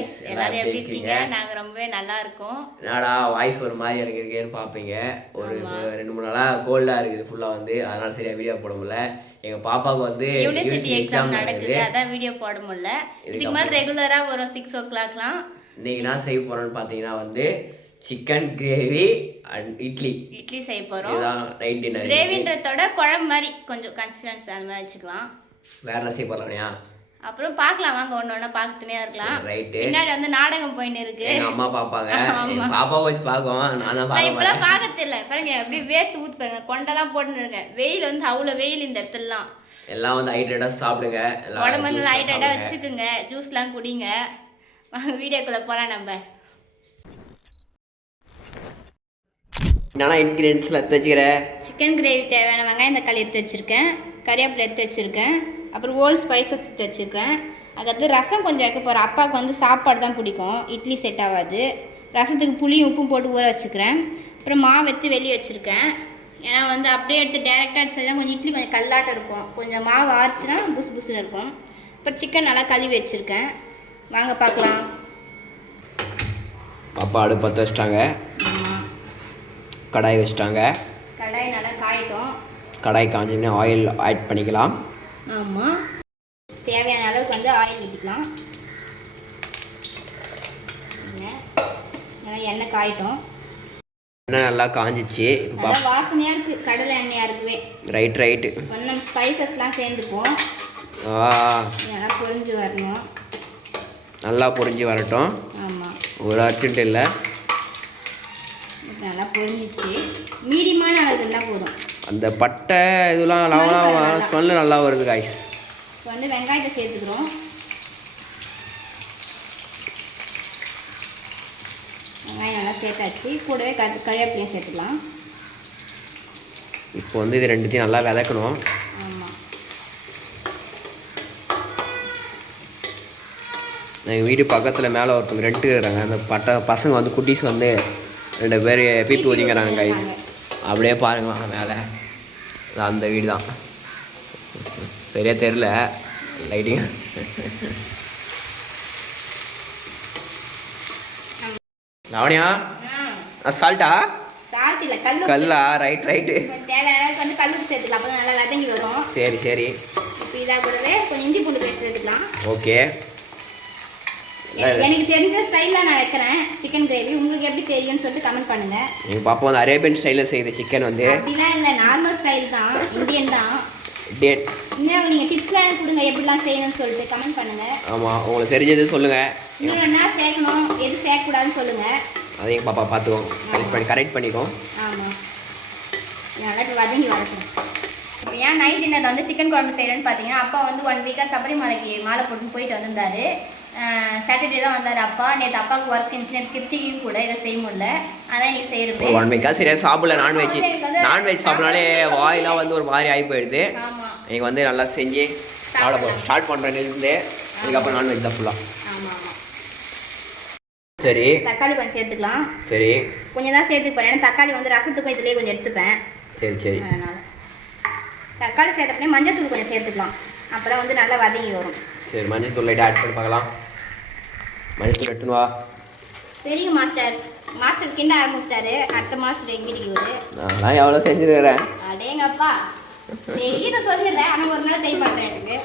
Guys எல்லாரும் எப்படி இருக்கீங்க? நாங்க ரொம்பவே நல்லா இருக்கோம். என்னடா வாய்ஸ் ஒரு மாதிரி எனக்கு இருக்கேன்னு பாப்பீங்க. ஒரு 2-3 நாளா கோல்டா இருக்குது ஃபுல்லா வந்து. அதனால சரியா வீடியோ போட முடியல. எங்க பாப்பாக்கு வந்து யூனிவர்சிட்டி எக்ஸாம் நடக்குது. அதான் வீடியோ போட முடியல. இதுக்கு மேல ரெகுலரா வரும் 6 o'clockலாம். இன்னைக்கு நான் செய்ய போறேன்னு பாத்தீங்கன்னா வந்து சிக்கன் கிரேவி அண்ட் இட்லி செய்ய போறோம். இதான் நைட் டின்னர். கிரேவின்றதோட குழம்பு மாதிரி கொஞ்சம் கன்சிஸ்டன்சி அந்த மாதிரி வச்சுக்கலாம். வேற என்ன செய்ய போறீங்க? அப்புறம் பார்க்கலாம் வாங்க ஒண்ணு பார்த்துட்டே இருக்கலாம். பின்னாடி வந்து நாடகம் போயின்னு இருக்கு. எங்க அம்மா பாப்பாங்க. பாப்பா வச்சு பாக்கும். நான் பாக்க இப்பலாம் பார்க்கறது இல்ல. பாருங்க அப்படியே வேத்து ஊத்து பாருங்க. கொண்டலாம் போட்டுன்னு இருக்கேன். வெயில் வந்து அவ்வளவு வெயில் இந்த இடத்துலலாம். எல்லாம் வந்து ஹைட்ரேட்டா சாப்பிடுங்க. உடம்பு வந்து ஹைட்ரேட்டா வச்சுக்குங்க. ஜூஸ்லாம் குடிங்க. வாங்க வீடியோக்குள்ள போலாம் நம்ம. என்னன்னா இன்கிரியன்ட்ஸ்ல எடுத்து வச்சுக்கிறேன். சிக்கன் கிரேவி தேவையான வெங்காயம் தக்காளி எடுத்து வச்சிருக்கேன். கறிவேப்பிலை எடுத்து வச்சிருக்கேன். அப்புறம் ஹோல் ஸ்பைசஸ் எடுத்து வச்சுருக்கேன். அதுக்கடுத்து ரசம் கொஞ்சம் வைக்க போகிறேன். அப்பாவுக்கு வந்து சாப்பாடு தான் பிடிக்கும், இட்லி செட் ஆகாது. ரசத்துக்கு புளியும் உப்பும் போட்டு ஊற வச்சுக்கிறேன். அப்புறம் மாவு எடுத்து வெளியே வச்சுருக்கேன். ஏன்னா வந்து அப்படியே எடுத்து டேரெக்டாக எடுத்து தான் கொஞ்சம் இட்லி கொஞ்சம் கல்லாட்டம் இருக்கும். கொஞ்சம் மாவு ஆறிச்சுன்னா புசு புசுன்னு இருக்கும். அப்புறம் சிக்கன் நல்லா கழுவி வச்சுருக்கேன். வாங்க பார்க்கலாம். பாப்பா அடுப்பு பற்ற வச்சிட்டாங்க. கடாய் வச்சுட்டாங்க. கடாய் நல்லா காயிட்டோம். கடாய் காஞ்சோடனே ஆயில் ஆட் பண்ணிக்கலாம். ஆமாம், தேவையான அளவுக்கு வந்து ஆயில் ஊற்றிக்கலாம். எண்ணெய் காயிட்டோம். எண்ணெய் நல்லா காஞ்சிச்சு. வாசனையாக இருக்குது, கடலை எண்ணெயாக இருக்குவே. ரைட்டு வந்து நம்ம ஸ்பைசஸ்லாம் சேர்ந்துப்போம். நல்லா பொரிஞ்சு வரணும். நல்லா பொரிஞ்சு வரட்டும். ஆமாம், ஒரு அர்ஜென்ட் இல்லை. நல்லா பொரிஞ்சிச்சு. மீடியமான அளவுக்கு இருந்தால் போதும். அந்த பட்டை இதெல்லாம் லவங்கம் ஸ்மெல்லு நல்லா வருது காய்ஸ். இப்போ வந்து வெங்காயத்தை சேர்த்துக்கிறோம். வெங்காயம் நல்லா சேர்த்தாச்சு. கூடவே கறிவேப்பிலையும் சேர்த்துக்கலாம். இப்போ வந்து இது ரெண்டுத்தையும் நல்லா விதக்கணும். ஆமாம், எங்கள் வீடு பக்கத்தில் மேலே ஒருத்தவங்க ரெண்டு இருக்கிறாங்க. அந்த பசங்க வந்து குட்டீஸ் வந்து 2 பேர் பீப்பி ஊதிங்கிறாங்க கைஸ். அப்படியே பாருங்களா மேலே அந்த வீடு தான். சரியா தெரில லைட்டிங். லவனியா சால்ட்டா? சால்ட் இல்லை, கல்லா? ரைட்டு. தேவையான அளவுக்கு வந்து கல் சேர்த்துக்கலாம். அப்போ நல்லா வதங்கி வரும். சரி. இப்போ இதாக கூடவே கொஞ்சம் இஞ்சி பூண்டு பேஸ்ட் எடுத்துக்கலாம். ஓகே. எனக்கு தெரிஞ்ச ஸ்டைலில் நான் வைக்கிறேன் சிக்கன் கிரேவி. உங்களுக்கு எப்படி தெரியும்னு சொல்லிட்டு கமெண்ட் பண்ணுங்க. எங்கள் பாப்பா வந்து அரேபியன் ஸ்டைலில் செய்யுது சிக்கன் வந்து. அப்படிலாம் இல்லை, நார்மல் ஸ்டைல் தான், இந்தியன் தான். இன்னும் நீங்கள் டிப்ஸ்லாம் எனக்கு கொடுங்க எப்படிலாம் செய்யணும்னு சொல்லிட்டு கமெண்ட் பண்ணுங்க. ஆமாம், உங்களுக்கு தெரிஞ்சது சொல்லுங்கள். இன்னும் என்ன சேர்க்கணும் எது சேர்க்கக்கூடாதுன்னு சொல்லுங்கள். அதையும் பாப்பா பார்த்துக்கோங்க, கரெக்ட் பண்ணிக்கோம். ஆமாம், நல்லா இப்போ வதங்கி வரட்டும். இப்போ ஏன் நைட் டின்னர் வந்து சிக்கன் குழம்பு செய்கிறேன்னு பார்த்தீங்கன்னா, அப்பா வந்து 1 வீக்காக சபரிமலைக்கு மாலை போட்டுன்னு போயிட்டு வந்திருந்தாரு. சாட்டர்டே தான் வந்தார் அப்பா. நேற்று அப்பாவுக்கு ஒர்க் இருந்துச்சு, கிருத்திகையும் கூட இதை செய்ய முடியல. அதான் இன்னைக்கு செய்யறது. 1 வீக்காக சரியாக சாப்பிடல. நான்வெஜ் சாப்பிட்னாலே வாயிலாம் வந்து ஒரு மாதிரி ஆகி போயிடுது. ஆமாம், நீங்கள் வந்து நல்லா செஞ்சு ஸ்டார்ட் பண்ணுறதுலேருந்து இதுக்கப்புறம் நான்வெஜ் தான் ஃபுல்லாக. ஆமாம். சரி, தக்காளி கொஞ்சம் சேர்த்துக்கலாம். சரி, கொஞ்சம் தான் சேர்த்துக்க போகிறேன். ஏன்னா தக்காளி வந்து ரசத்துக்கும் இதுலேயே கொஞ்சம் எடுத்துப்பேன். சரி. அதனால் தக்காளி சேர்த்தப்பனே மஞ்சள் தூள் கொஞ்சம் சேர்த்துக்கலாம். அப்புறம் வந்து நல்லா வதங்கி வரும். சரி, மஞ்சள் தூள் லைட்டாக ஆட் பண்ணி பார்க்கலாம். மஞ்சள் தூள் எடுத்துன்னு வா. தெரியும் மாஸ்டர் கிண்ட ஆரம்பிச்சிட்டாரு. அடுத்த மாஸ்டர் எங்கிட்டு வருது. நான் எவ்வளோ செஞ்சுருக்கிறேன். அடேங்கப்பா, இதை சொல்லிடுறேன். ஆனால் ஒரு நாள் ட்ரை பண்ணுறேன். எனக்கு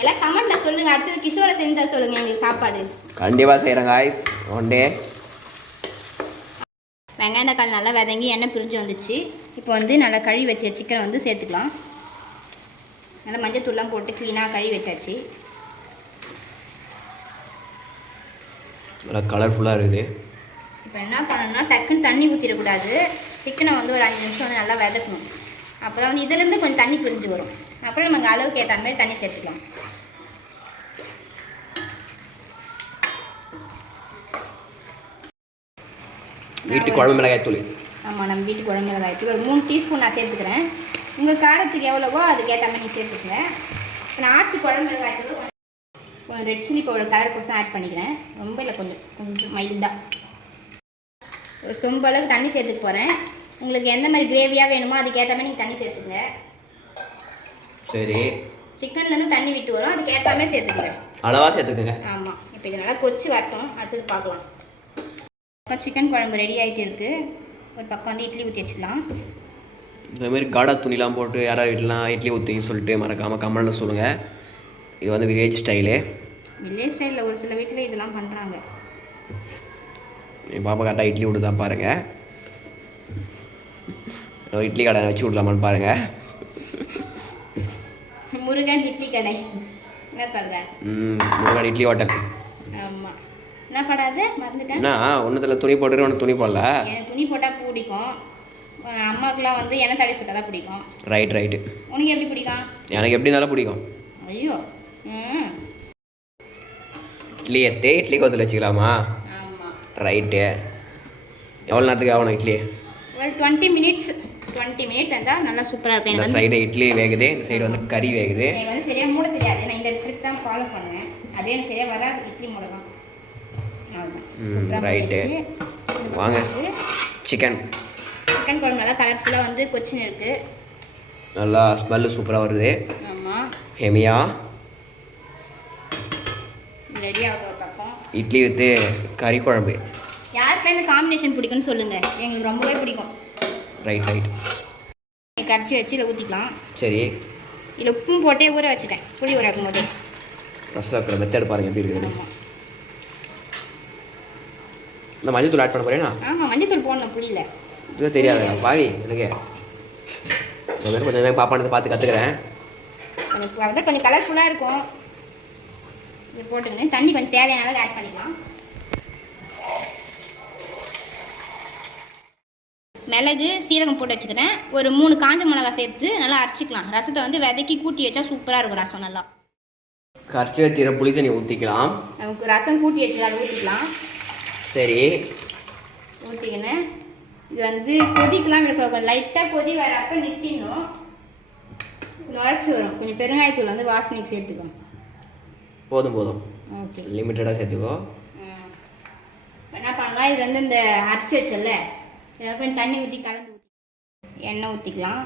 எல்லாம் கமெண்ட்டில் சொல்லுங்கள். அடுத்தது கிஷோரை செஞ்சா சொல்லுங்கள் எங்களுக்கு சாப்பாடு. கண்டிப்பாக செய்கிறேன் காய்ஸ் ஒன் டே. வெங்காயம் தக்காளி நல்லா வதங்கி எண்ணெய் பிரிஞ்சு வந்துச்சு. இப்போ வந்து நல்லா கழுவி வச்ச சிக்கனை வந்து சேர்த்துக்கலாம். நல்லா மஞ்சள் தூள்லாம் போட்டு க்ளீனாக கழுவி வச்சாச்சு. நல்லா கலர்ஃபுல்லாக இருக்குது. இப்போ என்ன பண்ணணும்னா டக்குன்னு தண்ணி ஊற்றிடக்கூடாது. சிக்கனை வந்து ஒரு 5 நிமிஷம் வந்து நல்லா வதக்கணும். அப்போ தான் வந்து இதுலேருந்து கொஞ்சம் தண்ணி பிரிஞ்சு வரும். அப்புறம் நமக்கு அளவுக்கு ஏற்ற மாதிரி தண்ணி சேர்த்துக்கலாம். வீட்டு குழம்பு மிளகாய் தூள். ஆமாம், நம்ம வீட்டு குழம்பு மிளகாய் தூள் ஒரு 3 டீஸ்பூன் நான் சேர்த்துக்கிறேன். உங்கள் காரத்துக்கு எவ்வளவோ அதுக்கேற்ற மாதிரி நீங்கள் சேர்த்துக்கங்க. நான் ஆச்சி குழம்பு மிளகாய் தூள் கொஞ்சம் ரெட் சில்லி பவுடர் கலர் கொஞ்சம் ஆட் பண்ணிக்கிறேன். ரொம்ப இல்லை, கொஞ்சம் மைல்டாக ஒரு சொம்பு அளவுக்கு தண்ணி சேர்த்துக்க போகிறேன். உங்களுக்கு எந்த மாதிரி கிரேவியாக வேணுமோ அதுக்கேற்ற மாதிரி நீங்கள் தண்ணி சேர்த்துங்க. சரி, சிக்கன்லேருந்து தண்ணி விட்டு வரும், அதுக்கு ஏற்றாமே சேர்த்துக்குங்க. அளவாக சேர்த்துக்குங்க. ஆமாம், இப்போ இது நல்லா கொச்சி வரட்டும், அடுத்தது பார்க்கலாம். இப்போ சிக்கன் குழம்பு ரெடி ஆகிட்டு இருக்குது. ஒரு பக்கம் வந்து இட்லி ஊற்றி வச்சுக்கலாம். இந்தமாரி காடா துணிலாம் போட்டு யாராவது வீட்டிலாம் இட்லி ஊற்றின்னு சொல்லிட்டு மறக்காமல் கமெண்டில் சொல்லுங்கள். இது வந்து வில்லேஜ் ஸ்டைலு. வில்லேஜ் ஸ்டைலில் ஒரு சில வீட்டில் இதெல்லாம் பண்ணுறாங்க. என் பாப்பா கரெக்டாக இட்லி விட்டு தான் பாருங்கள். இட்லி கடை வச்சு விடலாமான்னு பாருங்கள். முருகன் இட்லி கடை என்ன சொல்கிறேன்? முருகன் இட்லி ஹோட்டல். ஆமாம், என்ன படாது மறந்துட்டேன். என்ன ஒன்றுத்தில் துணி போட்டுரு, ஒன்று துணி போடல. எனக்கு துணி போட்டால் பிடிக்கும், அம்மாவுக்குலாம் வந்து எண்ணெய் தடவி சுட்டால் தான் பிடிக்கும். ரைட்டு. உனக்கு எப்படி பிடிக்கும்? எனக்கு எப்படி இருந்தாலும் பிடிக்கும். ஐயோ, இட்லி எடுத்து இட்லி கொத்தில் வச்சுக்கலாமா? ஆமாம். ரைட்டு. எவ்வளோ நேரத்துக்கு ஆகணும் இட்லி? ஒரு 20 மினிட்ஸ் இருந்தால் நல்லா சூப்பராக இருக்கும். இந்த சைடு இட்லி வேகுது, இந்த சைடு வந்து கறி வேகுது. எனக்கு வந்து சரியாக மூட தெரியாது, நான் இந்த ட்ரிக் தான் ஃபாலோ பண்ணுவேன். அப்படியே எனக்கு சரியாக வராது இட்லி மூடலாம். ரைட்டு. வாங்க, சிக்கன் குழம்பு நல்லா கலர்ஃபுல்லாக வந்து கொச்சின் இருக்குது. நல்லா ஸ்மெல்லு சூப்பராக வருது. ஆமாம், ஹெமியா ரெடி ஆகுது. ஒரு பக்கம் இட்லி வித்து கறி குழம்பு. யாருக்கா இந்த காம்பினேஷன் பிடிக்கும்னு சொல்லுங்கள், எங்களுக்கு ரொம்பவே பிடிக்கும். ரைட். கரைச்சி வச்சு இதில் ஊற்றிக்கலாம். சரி, இதில் உப்பும் போட்டே ஊற வச்சுட்டேன், புளி ஊறாக்கும் போது. ரசம் வைக்கிற மெத்தட் பாருங்கள் எப்படி இருக்குது. இந்த மஞ்சள் தூள் ஆட் பண்ண போகிறேன்னா? ஆமாம், மஞ்சள் தூள் போடணும் புளியில். இது தெரியாது பாவி எனக்கு. கொஞ்சம் நேரம் பாப்பானதை பார்த்து கற்றுக்கிறேன். எனக்கு அதான் கொஞ்சம் கலர்ஃபுல்லாக இருக்கும். இது போட்டுக்கணும். தண்ணி கொஞ்சம் தேவையான அளவுக்கு ஆட் பண்ணிக்கலாம். மிளகு சீரகம் போட்டு வச்சுக்கிறேன். ஒரு 3 காஞ்ச மிளகா சேர்த்து நல்லா அரைச்சிக்கலாம். ரசத்தை வந்து விதைக்கி கூட்டி வச்சா சூப்பராக இருக்கும் ரசம். நல்லா கரைச்சி வச்சுக்கிற புளி தண்ணி ஊற்றிக்கலாம். நமக்கு ரசம் கூட்டி வச்சுக்கலாம், ஊற்றிக்கலாம். சரி, ஊற்றிக்கினேன். இது வந்து கொதிக்கலாம் விடக்கூடாது, கொஞ்சம் லைட்டாக கொதி வரப்போ நிறுத்திடணும். நுரைச்சி வரும். கொஞ்சம் பெருங்காயத்தூள் வந்து வாசனைக்கு சேர்த்துக்கணும். போதும். ஓகே, லிமிட்டடாக சேர்த்துக்கோ. என்ன பண்ணலாம், இது வந்து இந்த அரைச்சி வச்சல இதில் கொஞ்சம் தண்ணி ஊற்றி கலந்து எண்ணெய் ஊற்றிக்கலாம்.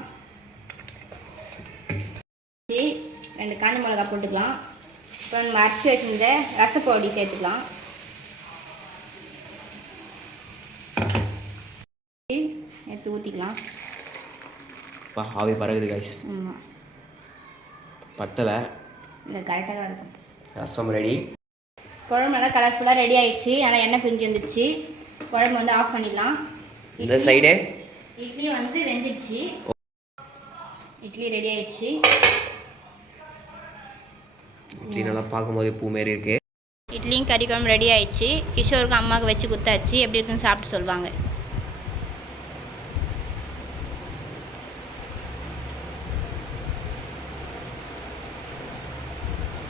2 காஞ்ச மிளகா போட்டுக்கலாம். அப்புறம் நம்ம அரைச்சி வச்சுருந்த ரசப்பொடி சேர்த்துக்கலாம். எடுத்து ஊற்றிக்கலாம். ஆவி பறகுது கைஸ். ஆமாம், பட்டலை இல்லை கரெக்டாக தான் இருக்கும். ரசம் ரெடி. குழம்பு நல்லா கலர்ஃபுல்லாக ரெடி ஆகிடுச்சு. நல்லா எண்ணெய் பிரிஞ்சு வந்துடுச்சு. குழம்பு வந்து ஆஃப் பண்ணிடலாம். இந்த சைடு இட்லி வந்து வெந்துடுச்சு. இட்லி ரெடி ஆகிடுச்சு. இட்லி நல்லா பார்க்கும்போது பூ மாரி இருக்குது. இட்லியும் கறி குழம்பு ரெடி ஆகிடுச்சு. கிஷோருக்கு அம்மாவுக்கு வச்சு குத்தாச்சு. எப்படி இருக்குன்னு சாப்பிட்டு சொல்லுவாங்க.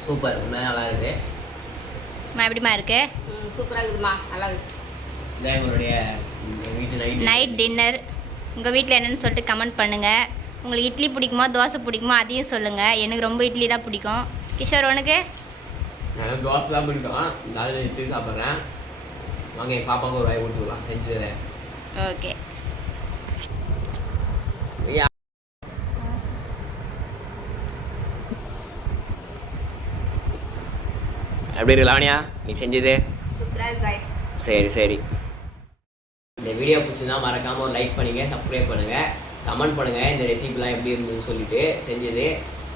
சூப்பர், உண்மையாக நல்லா இருக்குது. அம்மா எப்படிமா இருக்கு? சூப்பராக இருக்குதுமா, நல்லா இருக்குது. இதான் எங்களுடைய வீட்டு நைட் டின்னர். உங்கள் வீட்டில் என்னென்னு சொல்லிட்டு கமெண்ட் பண்ணுங்கள். உங்களுக்கு இட்லி பிடிக்குமா தோசை பிடிக்குமா அதையும் சொல்லுங்கள். எனக்கு ரொம்ப இட்லி தான் பிடிக்கும். கிஷோர் உனக்கு? எனக்கு தோசை தான் பிடிக்கும். காலையில் இட்லி சாப்பிட்றேன். வாங்க என் பாப்பாவுக்கு ஒரு வாய் ஊட்டுக்கலாம் செஞ்சது. ஓகே. எப்படி இருக்கு லாவணியா நீ செஞ்சது? சூப்பராக இருக்கு guys. சரி. இந்த வீடியோ பிடிச்சிருந்தா மறக்காமல் ஒரு லைக் பண்ணுங்கள், சப்ஸ்கிரைப் பண்ணுங்கள், கமெண்ட் பண்ணுங்கள் இந்த ரெசிபிலாம் எப்படி இருந்ததுன்னு சொல்லிட்டு செஞ்சது.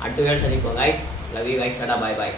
அடுத்த வேலை சந்திப்போம் guys. Love you guys. Tata, bye.